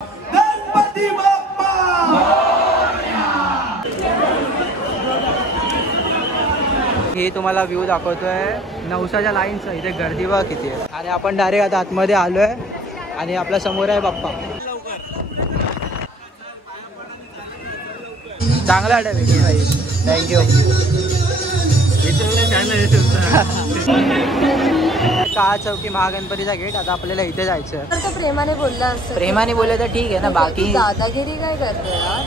गणपती बाप्पा हे तुम्हाला व्ह्यू दाखवतोय नवसाच्या लाईनचं. इथे गर्दी बघा किती आहे. आणि आपण डायरेक्ट आता आतमध्ये आलोय आणि आपल्या समोर आहे बाप्पा. चांगला वाटत भाई, थँक्यू. का चौकी महागणपतीचा गेट. आता आपल्याला इथे जायचं. तो प्रेमाने बोलला. प्रेमाने बोलले तर ठीक आहे ना, बाकी दादागिरी काय करते यार.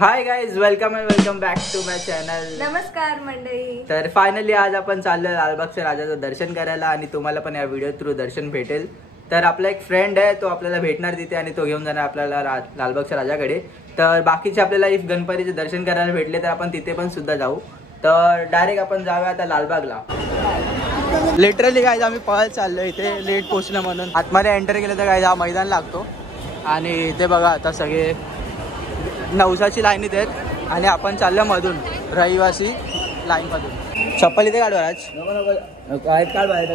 Hi guys, welcome and welcome back to my channel. नमस्कार मंडळी. तर फायनली आज आपण चाललोय लालबागच्या राजाचं दर्शन करायला आणि तुम्हाला पण या व्हिडिओ थ्रू दर्शन भेटेल. तर आपला एक फ्रेंड आहे, तो आपल्याला भेटणार तिथे आणि तो घेऊन जाणार आपल्याला लालबागच्या राजाकडे. तर बाकीचे आपल्याला इफ गणपतीचे दर्शन करायला भेटले तर आपण तिथे पण सुद्धा जाऊ. तर डायरेक्ट आपण जाऊया आता लालबागला. लिटरली गाईज आम्ही पळत चाललो, इथे लेट पोहोचलं म्हणून. आतमध्ये एंटर केलं तर गाईज हा मैदान लागतो आणि इथे बघा आता सगळे नवसाची लाईन इथे आहेत आणि आपण चाललो मधून रहिवासी लाईन मधून. चप्पल इथे काढू आज काढ बाहेर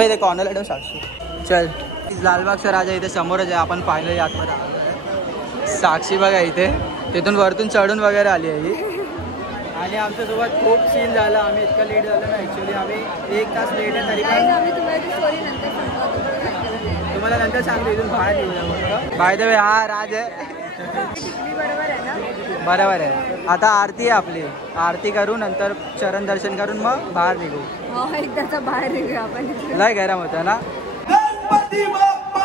इथे कॉर्नरला ठेव. साक्षी चल. लालबागचा राजा इथे समोरच आहे. आपण फायनली आतमध्ये साक्षी बघा इथे तिथून वरतून चढून वगैरे आली आहे ही. आणि आमच्यासोबत खूप सीन झाला. आम्ही इतका लेट झालो ना, ॲक्च्युली आम्ही 1 तास लेट आहे तरी तुम्हाला नंतर सांगतो. इथून बाहेर येऊया. बाय द वे हा राज आहे. बरोबर आहे. आता आरती आहे आपली. आरती करू नंतर चरण दर्शन करून मग बाहेर निघू. एकदाचा बाहेर निघूया आपण. लय गरम होतं ना. गणपती बाप्पा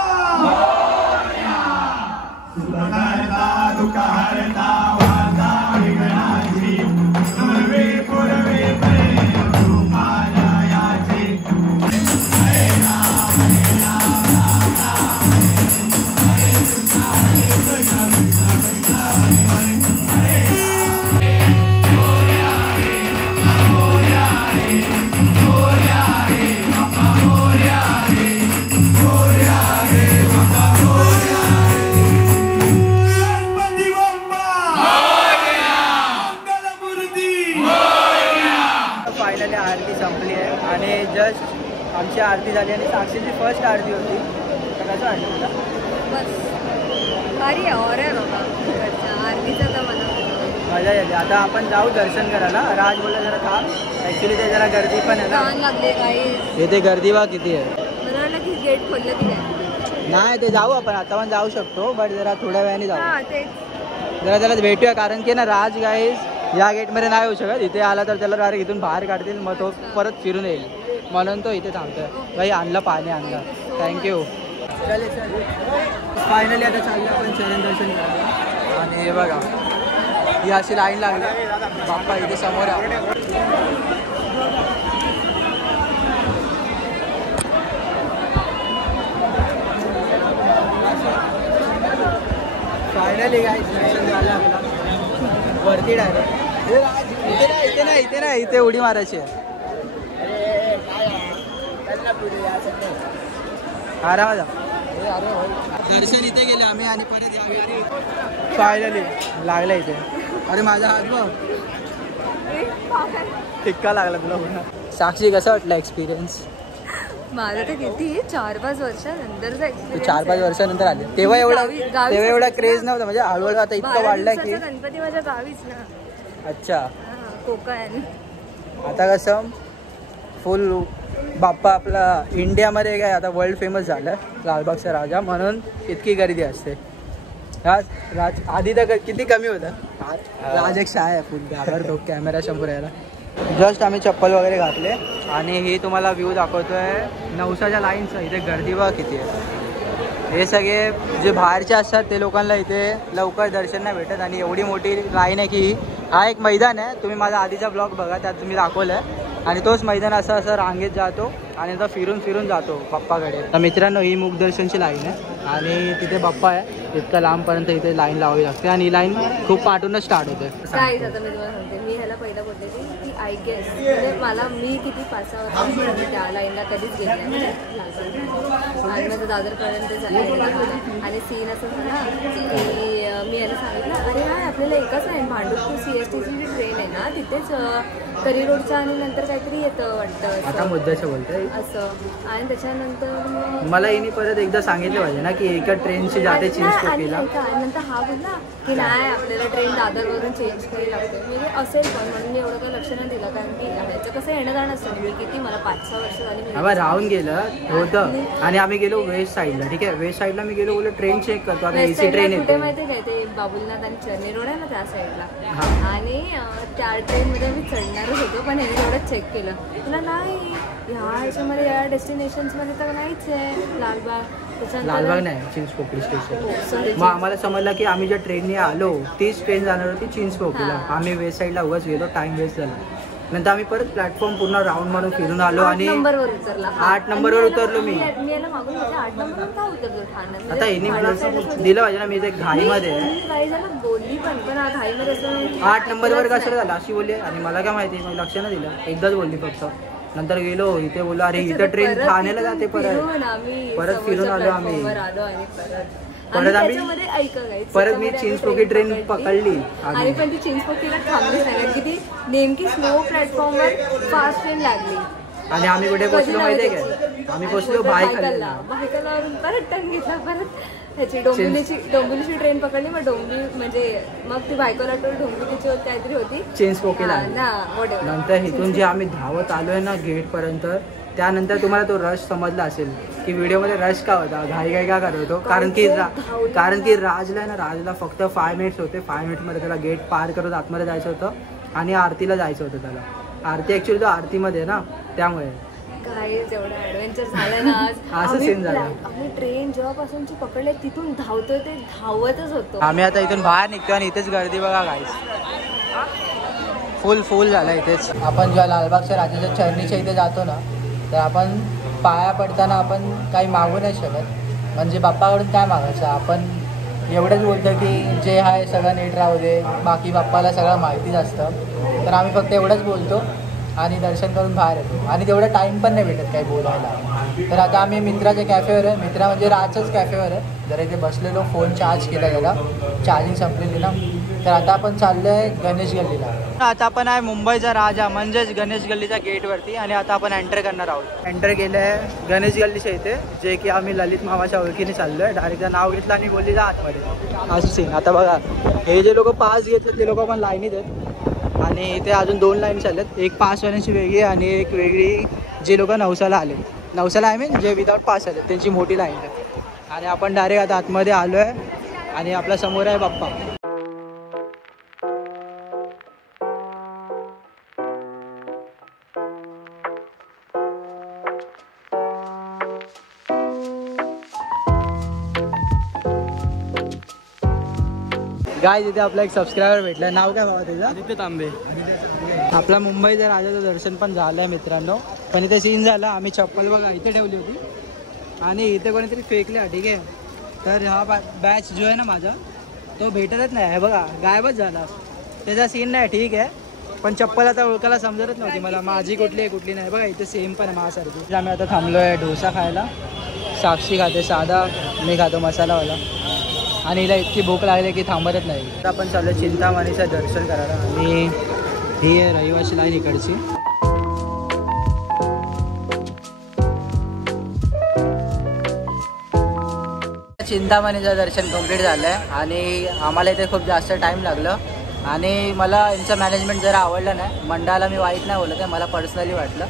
आरती संपली आहे आणि जस्ट आमची आरती झाली आणि साक्षीची फर्स्ट आरती होती. तर कसं वाटलं? बस भारी आहे. और आहे बाबा आरतीचा तर मला मजा येते. आता आपण जाऊ दर्शन करायला. राज बोलला जरा थांब, ॲक्च्युली ते जरा गर्दी पण आहे ना. लागले काही इथे गर्दी बा किती आहे. मला वाटलं की गेट खोललं की नाही. ते जाऊ आपण आता पण जाऊ शकतो, बट जरा थोड्या वेळाने जाऊ. ते जरा त्याला भेटूया कारण की ना राज गाईज या गेटमध्ये नाही येऊ शकत. इथे आला तर त्याला डायरेक्ट इथून बाहेर काढतील, मग तो परत फिरून येईल म्हणून तो इथे थांबतोय. काही आणलं पाणी आणलं. थँक्यू. चल फायनली आता चाललं आपण चरण दर्शन करायला. आणि हे बघा ही अशी लाईन लागली. बाप्पा इथे समोर आहे. फायनली गाईज दर्शन झालं आपलं. वरती डायरेक्ट इथे नाही इथे उडी मारायची आहे. आराम दर्शन इथे गेले आम्ही आणि परत यावी. फायनली लागलं इथे. अरे माझा हात बघ टिक्का लागला तुला पुन्हा. साक्षी कसा वाटला एक्सपिरियन्स? माझं तर किती 4-5 वर्षानंतरचा एक्सपिरियन्स. 4-5 वर्षानंतर आले तेव्हा एवढा क्रेज नव्हता. म्हणजे हळूहळू आता इतकं वाढलं की. गणपती माझ्या गावीच ना. अच्छा कोकण. आता कसं फुल बाप्पा आपला इंडियामध्ये काय आता वर्ल्ड फेमस झालं लालबागचा राजा म्हणून इतकी गर्दी असते. राज आधी तर किती कमी होतं. राज एक शाय आहे फुल घाबरतो कॅमेरा समोर यायला. जस्ट आम्ही चप्पल वगैरे घातले आणि हे तुम्हाला व्ह्यू दाखवतोय नवसाच्या लाईनचं. इथे गर्दी बघा किती आहे. हे सगळे जे बाहेरचे असतात ते लोकांना इथे लवकर दर्शन नाही भेटत आणि एवढी मोठी लाईन आहे की हा एक मैदान आहे. तुम्ही माझा आधीचा ब्लॉग बघा, त्यात मी दाखवलं आहे. आणि तोच मैदान असं रांगेत जातो आणि आता फिरून जातो बाप्पाकडे. तर मित्रांनो ही मुखदर्शनची लाईन आहे आणि तिथे बाप्पा आहे. इतक्या लांबपर्यंत इथे लाईन लावावी लागते आणि ही लाईन खूप पाठूनच स्टार्ट होते. आता मी तुम्हाला सांगते, मी ह्याला पहिला बोलले की आय गेस म्हणजे मी किती 5-6 वर्षांपूर्वी त्या लाईनला कधीच गेले नाही लालबागला. आणि माझं दादरपर्यंत झालं आणि सीन असं झाला की मी याला सांगितलं अरे हाय आपल्याला एकच लाईन भांडूप टू CSTची जी ट्रेन आहे ना तिथेच करी रोडच्या आणि नंतर काहीतरी येतं वाटतं आता मुद्द्याचं बोलतोय असं. आणि त्याच्यानंतर मला हिने परत एकदा सांगितलं पाहिजे ना की एका ट्रेनची जाते चिंचपोकलीला. आणि नंतर हा बोलला की नाही आपल्याला ट्रेन दादरवरून चेंज करावी लागते. म्हणजे असेल पण म्हणून मी एवढं काही लक्ष नाही दिलं कारण की ह्याचं कसं येणं जाणं असतं. मी किती मला 5-6 वर्ष झाली आम्हाला राहून गेलं होतं आणि आम्ही गेलो वेस्ट साईडला. ठीक आहे वेस्ट साईडला मी गेलो बोललो ट्रेन चेक करतो आता AC ट्रेन कुठे येते माहिती काय ते बाबुलनाथ आणि चर्नी रोड आहे ना त्या साईडला. आणि त्या ट्रेनमध्ये मी चढणारच होतो पण ह्याने एवढं चेक केलं तुला नाही ह्या ह्याच्यामध्ये या डेस्टिनेशन्समध्ये तर नाहीच आहे लालबाग. लालबाग नाही चिंचपोकली स्टेशन. मग आम्हाला समजलं की आम्ही ज्या ट्रेनने आलो तीच ट्रेन जाणार होती चिंचपोकलीला. आम्ही वेस्ट साईडला उगाच गेलो टाइम वेस्ट झाला. नंतर आम्ही परत प्लॅटफॉर्म पूर्ण राऊंड मारून फिरून आलो आणि 8 नंबरवर उतरला. 8 नंबरवर उतरलो मी. याला मागून 8 नंबरवर का उतरलो ठाण्यात. आता हिने मला दिलं पाहिजे ना मी ते घाईमध्ये काही झालं बोलली पण घाईमध्ये असं 8 नंबरवर कसं झालं अशी बोलली आणि मला काय माहिती मी लक्ष नाही दिलं एकदाच बोलली फक्त. नंतर गेलो इथे बोललो अरे इथं ट्रेन ठाण्याला जाते परत फिरून आलो आम्ही. परत मी चिंचपोकली ट्रेन पकडली आणि पण ती चिंचपोकलीला थांबलीच नाही कारण की ती नेमकी स्लो प्लॅटफॉर्मवर फास्ट ट्रेन लागली. आणि आम्ही कुठे पोहोचलो माहितीये का आम्ही पोहोचलो भायखळ्याला. भायखळ्यावरून परत टर्न घेतला परत ह्याची डोंबिवलीची ट्रेन पकडली. मग मग ती भायखळा टू डोंबिवलीची काहीतरी होती चिंचपोकलीला ना. नंतर इथून जे आम्ही धावत आलोय ना गेट पर्यंत त्यानंतर तुम्हाला तो रश समजला असेल की व्हिडिओमध्ये रश का होता घाई का करत होतो कारण की राजला फक्त 5 मिनिट्स होते. 5 मिनिटमध्ये त्याला गेट पार करत आतमध्ये जायचं होतं आणि आरतीला जायचं होतं त्याला. आरती ऍक्च्युली तो आरतीमध्ये ना त्यामुळे काही जेवढा ऍडव्हेंचर झालं ना आज. असं सीन झालं. आम्ही ट्रेन जेव्हापासूनची पकडले तिथून धावतोय ते धावतच होतो. आम्ही आता इथून बाहेर निघतो आणि इथेच गर्दी बघा गाईस फुल झालं इथेच. आपण जेव्हा लालबागच्या राजाच्या चरणीच्या इथे जातो ना तर आपण पाया पडताना आपण काही मागू नाही शकत. म्हणजे बाप्पाकडून काय मागायचं आपण एवढंच बोलतो की जे आहे सगळं नीट राहू दे. बाकी बाप्पाला सगळं माहितीच असतं तर आम्ही फक्त एवढंच बोलतो आणि दर्शन करून बाहेर येतो. आणि तेवढा टाईम पण नाही भेटत काही बोलायला. तर आता आम्ही मित्राच्या कॅफेवर आहे. मित्रा म्हणजे राजच कॅफेवर आहे. जर इथे बसलेलो फोन चार्ज केला गेला चार्जिंग संपलेली ना. तर आता आपण चाललो आहे गणेश गल्लीला. आता आपण आहे मुंबईचा राजा म्हणजेच गणेश गल्लीच्या गेटवरती आणि आता आपण एंटर करणार आहोत. एंटर केलं आहे गणेश गल्लीच्या इथे जे की आम्ही ललित मामाच्या ओळखीने चाललो आहे. डायरेक्ट नाव घेतलं आणि बोलली जा आतमध्ये असं सीन. आता बघा हे जे लोक पास घेतात ते लोक पण लाईनीत आहेत आणि इथे अजून 2 लाईन चालल्यात. एक पासवाल्यांची वेगळी आणि एक वेगळी जे लोक नवसाला आले नवसाला आय मीन जे विदाऊट पास आले त्यांची मोठी लाईन आहे. आणि आपण डायरेक्ट आता आतमध्ये आलो आहे आणि आपल्या समोर आहे बाप्पा. गाय तिथे आपला एक सबस्क्रायबर भेटला. नाव काय बाबा त्याचं? आदित्य तांबे. आपला मुंबईच्या राजाचं दर्शन पण झालं आहे मित्रांनो. पण इथे सीन झाला आम्ही चप्पल बघा इथे ठेवली होती आणि इथे कोणीतरी फेकल्या. ठीक आहे तर हा बॅच जो आहे ना माझा तो भेटतच नाही आहे बघा गायबच झाला. त्याचा सीन नाही ठीक आहे पण चप्पल आता ओळखायला समजतच नव्हती मला माझी कुठली आहे कुठली नाही. बघा इथे सेम पण आहे माझ्यासारखी. आम्ही आता थांबलो आहे डोसा खायला. साक्षी खाते साधा मी खातो मसालावाला आणि हिला इतकी भूक लागली की थांबतच नाही. तर आपण चाललो चिंतामणीचं दर्शन करायला आणि ही आहे रहिवाशी लाईन इकडची. चिंतामणीचं दर्शन कंप्लीट झालं आहे आणि आम्हाला इथे खूप जास्त टाईम लागलं आणि मला यांचं मॅनेजमेंट जरा आवडलं नाही. मंडळाला मी वाईट नाही बोलत आहे मला पर्सनली वाटलं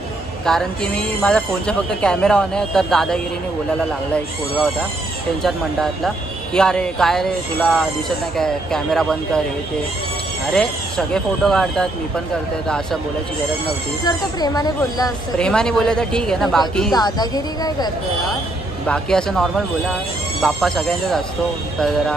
कारण की मी माझ्या फोनचा फक्त कॅमेरा ऑन आहे तर दादागिरीने बोलायला लागला. एक पोरगा होता त्यांच्यात मंडळातला की अरे काय रे तुला दिसत नाही काय कॅमेरा बंद कर हे ते. अरे सगळे फोटो काढतात मी पण करते तर असं बोलायची गरज नव्हती. जर तो प्रेमाने बोलला असतं प्रेमाने बोलले तर ठीक आहे ना. बाकी दादागिरी काय करते यार. बाकी असं नॉर्मल बोला बाप्पा सगळ्यांचाच असतो तर जरा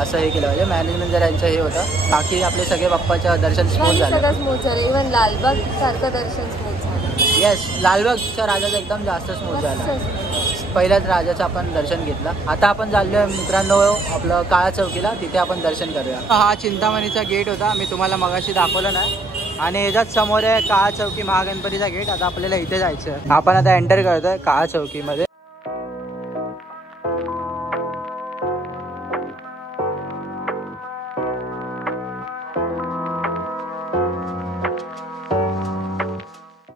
असं हे केलं पाहिजे. मॅनेजमेंट जरा यांचं हे होतं. बाकी आपले सगळे बाप्पाचं दर्शन स्मूथ झालं. सगळं स्मूथ झालं. इव्हन लालबाग सारखं दर्शन स्मूथ झालं. येस लालबागच्या राजाचं एकदम जास्त स्मूथ झालं. पहिल्याच राजाचं आपण दर्शन घेतलं. आता आपण चाललोय मित्रांनो आपलं काळा चौकीला तिथे आपण दर्शन करूया. हा चिंतामणीचा गेट होता मी तुम्हाला मगाशी दाखवलं नाही आणि ह्याच्यात समोर आहे काळा चौकी महागणपतीचा गेट. आता आपल्याला इथे जायचं. आपण आता एंटर करतोय काळा चौकीमध्ये.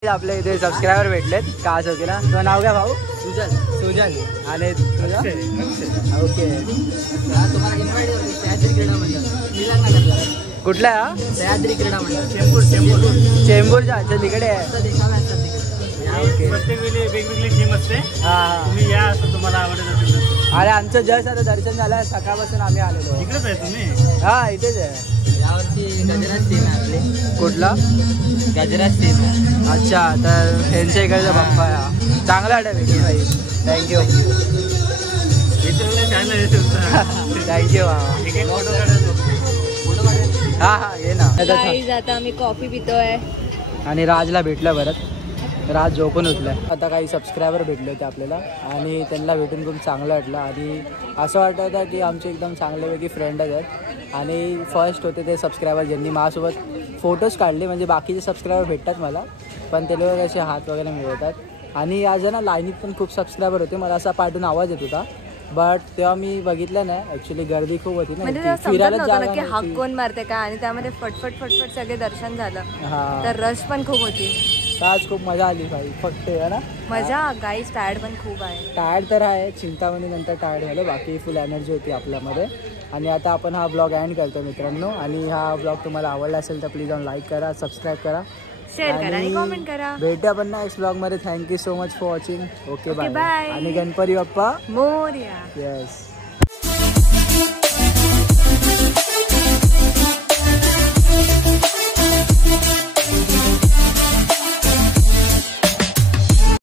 आपल्या इथे सबस्क्रायबर भेटलेत काळा चौकीला. तुझं नाव काय भाऊ? सुजल. आणि तुझं? ओके. कुठला? सह्याद्री क्रीडा मंडळ चेंबूरच्या. अच्छा तिकडे आहे. प्रत्येक वेळी वेगवेगळी थीम असते. हा तुम्ही या असं तुम्हाला आवडत असेल. अरे आमचं जस्ट आता दर्शन झालं. सकाळपासून आम्ही आलेलो. इकडेच आहे तुम्ही? हा इथेच आहे. यावर्षी गजराज थीम आहे आपली. कुठला? गजराज थीम आहे. अच्छा तर त्यांच्या इकडचा बाप्पा चांगला वाटत भाई. थँक्यू. थँक्यू. हा घे ना. गाईज आता आम्ही कॉफी पितोय. आणि राजला भेटलं परत. राज झोपून उठलाय. आता काही सबस्क्रायबर भेटले होते आपल्याला आणि त्यांना भेटून खूप चांगलं वाटलं. आणि असं वाटत होतं की आमचे एकदम चांगल्यापैकी फ्रेंडच आहेत. आणि फर्स्ट होते ते सबस्क्रायबर ज्यांनी माझ्यासोबत फोटोज काढले. म्हणजे बाकीचे सबस्क्रायबर भेटतात मला पण ते लोक असे हात वगैरे मिळवतात. आणि आज ना लाईनीत पण खूप सबस्क्रायबर होते. मला असा पाठून आवाज येत होता बट तेव्हा मी बघितलं नाही. ॲक्च्युली गर्दी खूप होती म्हणजे ना. फिरायला जागा की हाक कोण मारते का. आणि त्यामध्ये फटफट सगळे दर्शन झालं. हा तर रश पण खूप होती. आज खूप मजा आली भाई. फक्त आहे ना मजा. गाईज टायर्ड पण खूप आहे. टायर्ड तर आहे. चिंतामणी नंतर टायर्ड झालं. बाकी फुल एनर्जी होती आपल्यामध्ये. आणि आता आपण हा ब्लॉग एंड करतो मित्रांनो. आणि हा ब्लॉग तुम्हाला आवडला असेल तर प्लीज जाऊन लाईक करा, सबस्क्राईब करा, शेअर करा आणि कॉमेंट करा. भेटूया पण नेक्स्ट ब्लॉग मध्ये. Thank you so much for watching. Okay bye. Bye. आणि गणपती बाप्पा मोरया. येस.